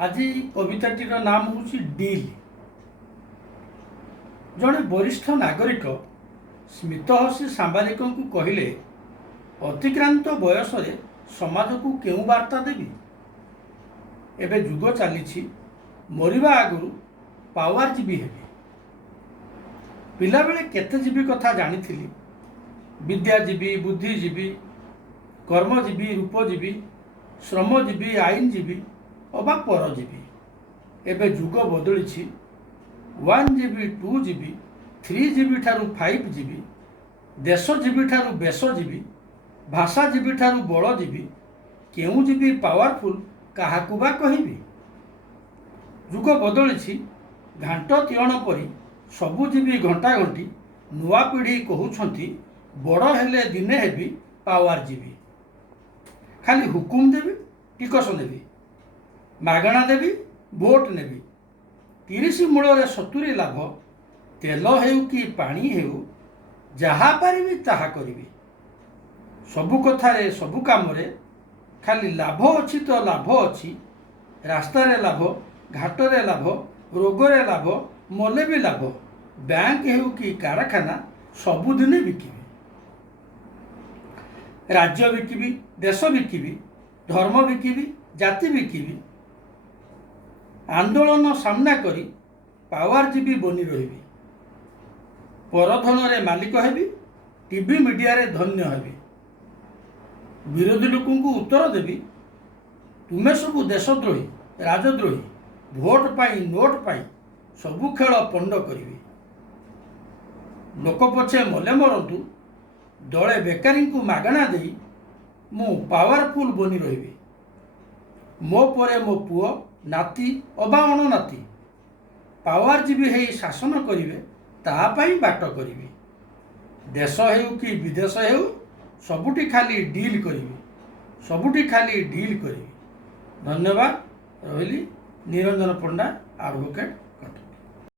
आज कविताटीर नाम हूँ डील। जड़े वरिष्ठ नागरिक स्मित हसी सांबादिक को कहले अतिक्रांत बयस समाज को क्यों वार्ता देवी। एबे जुग चली मरिबा आगु पावरजीवी हेबी। पिला बेले केते जीवी कथा जानी विद्याजीवी, बुद्धिजीवी, कर्मजीवी, रूपजीवी, श्रमजीवी, आईनजीवी अबा परजीवी। एबे जुग बदली 1 GB 2 GB 3 GB ठारू 5 GB देशजीवी ठारू बेशजीवी भाषाजीवी ठारू बड़जीवी केउ जीवी पावरफुल काहाकू बा कहिबी। जुग बदली घाट तियण परी सबुजीवी घंटा घंटी नुआ पीढ़ी कहउछंती बड़ हेले दिने हेबी पावरजीवी। खाली हुकुम देवी, टिकस नेबी, मागणा देवी, भोट नेबी। 30 मूल 70 लाभ, तेल हेउ कि पानी हेउ जहा पारिबी ताहा करिबी। सबु कथारे सबु कामरे खाली लाभ अच्छी तो लाभ अच्छी। रास्तारे लाभ, घाटरे लाभ, रोगरे लाभ, मले भी लाभ। बैंक हेउ कि कारखाना सबुदिने बिकिबी। राज्य बिकिबी, देश बिकिबी, धर्म बिकिबी, जाति बिकिबी। आंदोलन सामना करी पावरजीवी बनी रही। परधन रे मालिक हेबी, टीवी मीडिया रे धन्य हेबी। विरोधी लोकों को उत्तर देवी तुमे सबु देशद्रोही, राजद्रोही, भोट पाई नोट पाई सबु खेल पंड करी। लोक पछे मले मरतु दले बेकारी को मागणा दे मु पावरफुल बनी रही। मो परे मो पुओ नाती अबा अणनाती पावरजीवी है शासन करिवे ता पाई बाट करिवे। देश हेउ कि विदेश हेउ सबुठी खाली डील करिवे, सबुठी खाली डील करिवे। धन्यवाद। रहिली निरंजन पंडा, एडवोकेट।